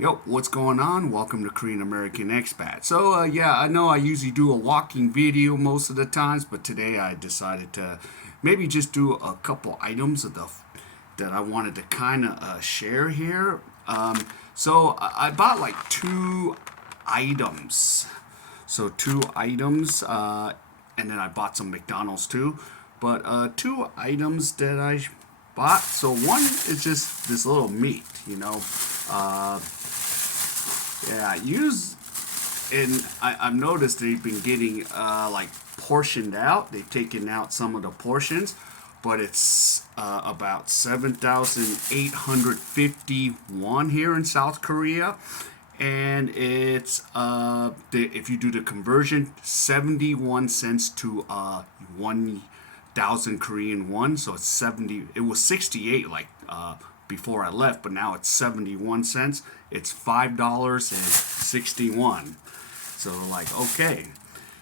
Yo, what's going on? Welcome to Korean American Expat. So, yeah, I know I usually do a walking video most of the times, but today I decided to maybe just do a couple items of the that I wanted to kind of share here. So I bought like two items. So two items, and then I bought some McDonald's too. But two items that I bought. So one is just this little meat, Uh, yeah, use and I've noticed they've been getting like portioned out. They've taken out some of the portions, but it's about 7,851 here in South Korea, and it's if you do the conversion, 71 cents to 1,000 Korean won. So it's 70. It was 68 like before I left, but now it's 71 cents. It's $5.61. So like okay,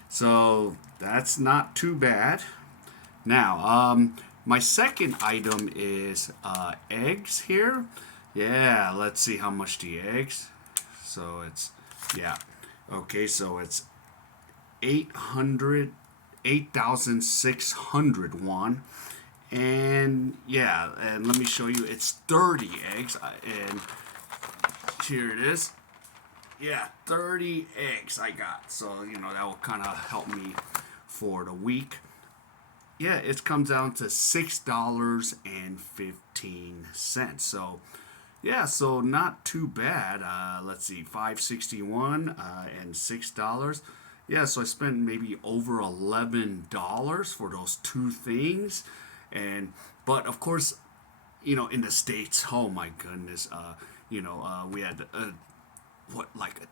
so that's not too bad. Now, my second item is eggs here. Yeah, let's see how much the eggs. So it's yeah, okay. So it's 8,600 won, and yeah, and let me show you. It's 30 eggs, and here it is. Yeah, 30 eggs I got. So, that will kind of help me for the week. Yeah, it comes down to $6.15. So, yeah, so not too bad. Let's see, 561 and $6. Yeah, so I spent maybe over $11 for those two things. And, but of course, in the States, oh my goodness, we had like a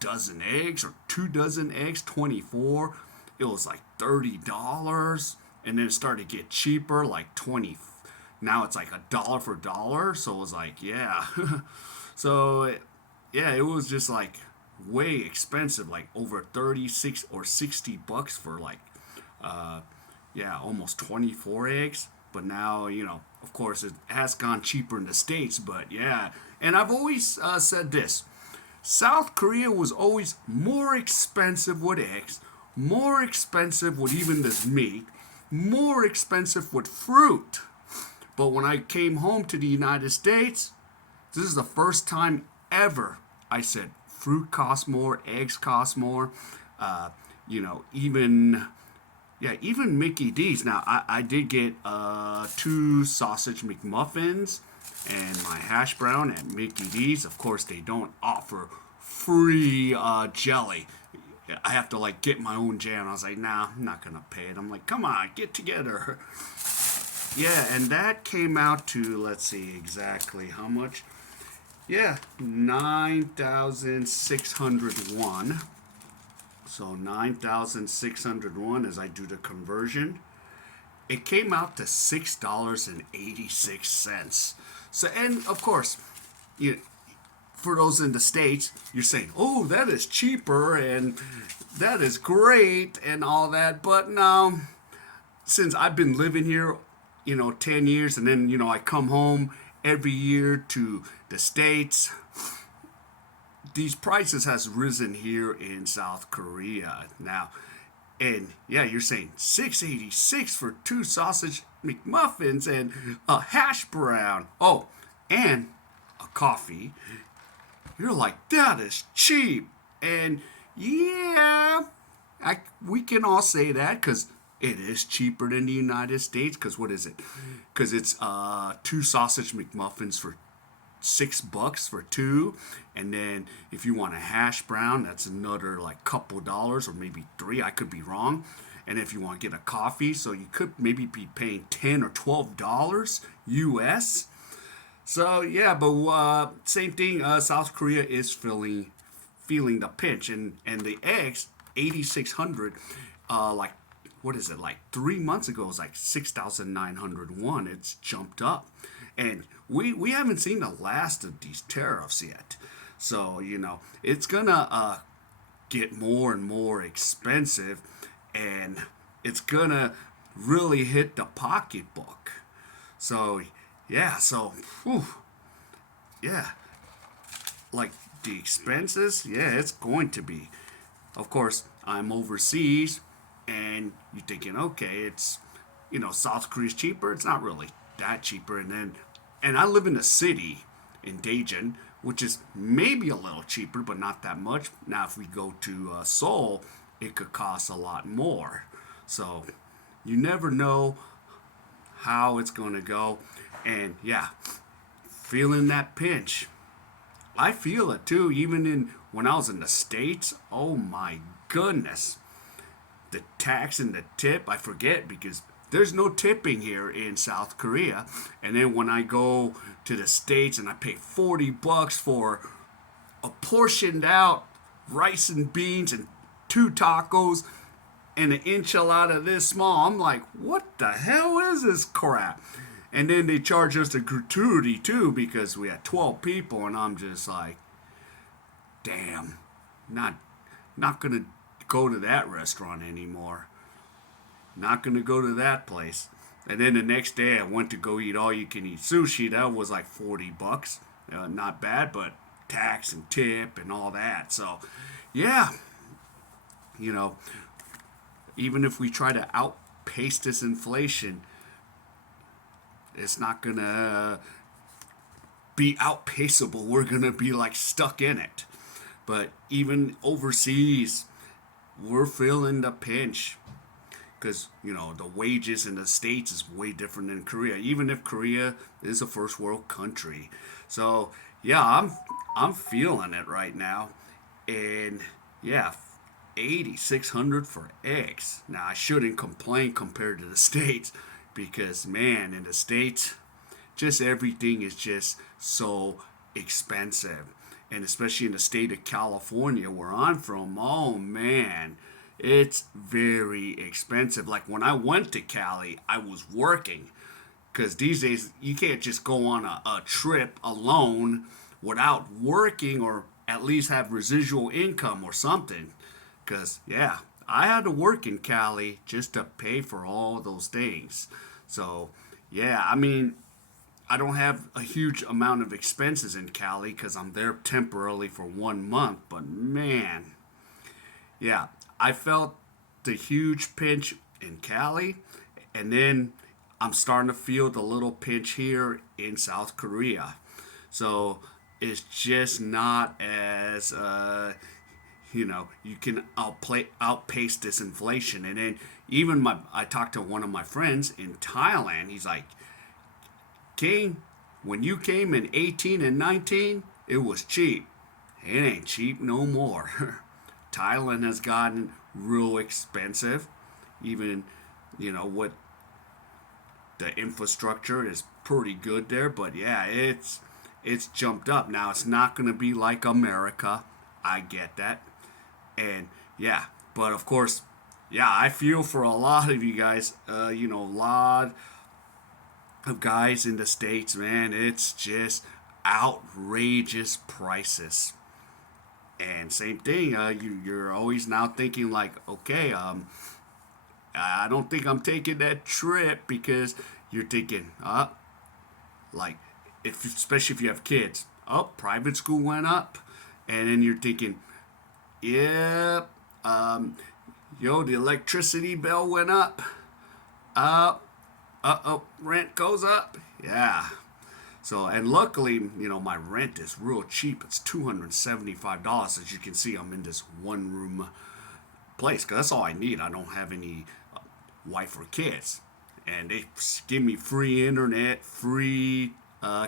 dozen eggs or 2 dozen eggs, 24. It was like $30, and then it started to get cheaper, like 20. Now it's like a dollar for dollar. So it was like, yeah. so yeah, it was just like way expensive, like over 36 or $60 for like yeah, almost 24 eggs. But now, of course, it has gone cheaper in the States. But yeah, and I've always said this: South Korea was always more expensive with eggs, more expensive with even this meat, more expensive with fruit. But when I came home to the United States, this is the first time ever I said fruit costs more, eggs cost more. Even even Mickey D's. Now, I did get two sausage McMuffins and my hash brown at Mickey D's. Of course, they don't offer free jelly. I have to like get my own jam. I was like, nah, I'm not gonna pay it. I'm like, come on, get together. Yeah, and that came out to, let's see exactly how much. Yeah, 9,601. So 9,601 as I do the conversion. It came out to $6.86. So, and of course, you for those in the States, you're saying, oh, that is cheaper and that is great and all that. But no, since I've been living here, 10 years, and then, I come home every year to the States, these prices has risen here in South Korea now. And yeah, you're saying 686 for two sausage McMuffins and a hash brown. Oh, and a coffee. You're like, that is cheap. And yeah, we can all say that because it is cheaper than the United States. Because what is it? Because it's two sausage McMuffins for $6 for two, and then if you want a hash brown, that's another like couple dollars or maybe three. I could be wrong. And if you want to get a coffee, so you could maybe be paying $10 or $12 US. So yeah, but same thing. South Korea is feeling the pinch, and the eggs 8,600. Like what is it, like 3 months ago? It was like 6,901. It's jumped up, and we haven't seen the last of these tariffs yet. So it's gonna get more and more expensive, and it's gonna really hit the pocketbook. So yeah, so whew, yeah, like the expenses, yeah, it's going to be. Of course, I'm overseas, and you're thinking, okay, it's, South Korea's cheaper. It's not really that cheaper. And I live in a city in Daejeon, which is maybe a little cheaper, but not that much. Now, if we go to Seoul, it could cost a lot more. So you never know how it's going to go. And yeah, feeling that pinch. I feel it too, even in when I was in the States. Oh my goodness. The tax and the tip, I forget because there's no tipping here in South Korea. And then when I go to the States and I pay $40 for a portioned out rice and beans and two tacos and an enchilada this small, I'm like, what the hell is this crap? And then they charge us a gratuity too because we had 12 people, and I'm just like, damn, not gonna go to that restaurant anymore. Not gonna go to that place. And then the next day I went to go eat all you can eat sushi. That was like $40. Not bad, but tax and tip and all that. So, yeah, you know, even if we try to outpace this inflation, it's not gonna be outpaceable. We're gonna be like stuck in it. But even overseas, we're feeling the pinch because the wages in the States is way different than Korea, even if Korea is a first world country. So yeah, I'm feeling it right now. And yeah, 8,600 for eggs. Now I shouldn't complain compared to the States because man, in the States, just everything is just so expensive. And especially in the state of California where I'm from, oh man, it's very expensive. Like when I went to Cali, I was working because these days you can't just go on a trip alone without working or at least have residual income or something. Because, yeah, I had to work in Cali just to pay for all those things. So, yeah, I mean, I don't have a huge amount of expenses in Cali because I'm there temporarily for 1 month. But man, yeah, I felt the huge pinch in Cali, and then I'm starting to feel the little pinch here in South Korea. So it's just not as you can outpace this inflation. And then even I talked to one of my friends in Thailand. He's like, King, when you came in 18 and 19, it was cheap. It ain't cheap no more. Thailand has gotten real expensive. Even, what the infrastructure is pretty good there, but yeah, it's jumped up. Now it's not going to be like America. I get that. And yeah, but of course, yeah, I feel for a lot of you guys. A lot of guys in the States, man. It's just outrageous prices. And same thing, you're always now thinking like, okay, I don't think I'm taking that trip because you're thinking, like, especially if you have kids, private school went up, and then you're thinking, yeah, the electricity bill went up, rent goes up, yeah. So, and luckily, my rent is real cheap. It's $275. As you can see, I'm in this one room place because that's all I need. I don't have any wife or kids. And they give me free internet, free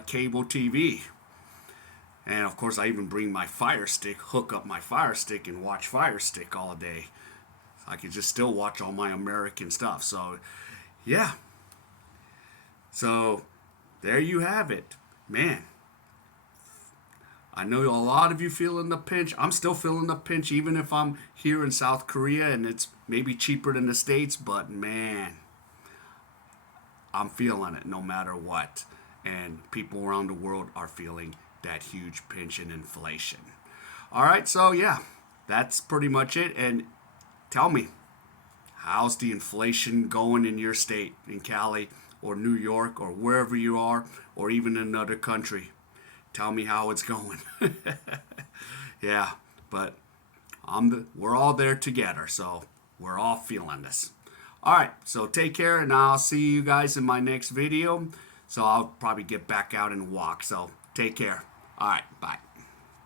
cable TV. And of course, I even bring my Fire Stick, hook up my Fire Stick, and watch Fire Stick all day. I can just still watch all my American stuff. So, yeah. So, there you have it. Man, I know a lot of you feeling the pinch. I'm still feeling the pinch, even if I'm here in South Korea and it's maybe cheaper than the States. But man, I'm feeling it no matter what. And people around the world are feeling that huge pinch in inflation. All right, so yeah, that's pretty much it. And tell me, how's the inflation going in your state, in Cali or New York or wherever you are, or even in another country? tell me how it's going. Yeah, but we're all there together, so we're all feeling this. All right, so take care, and I'll see you guys in my next video. So I'll probably get back out and walk. So take care. All right, bye.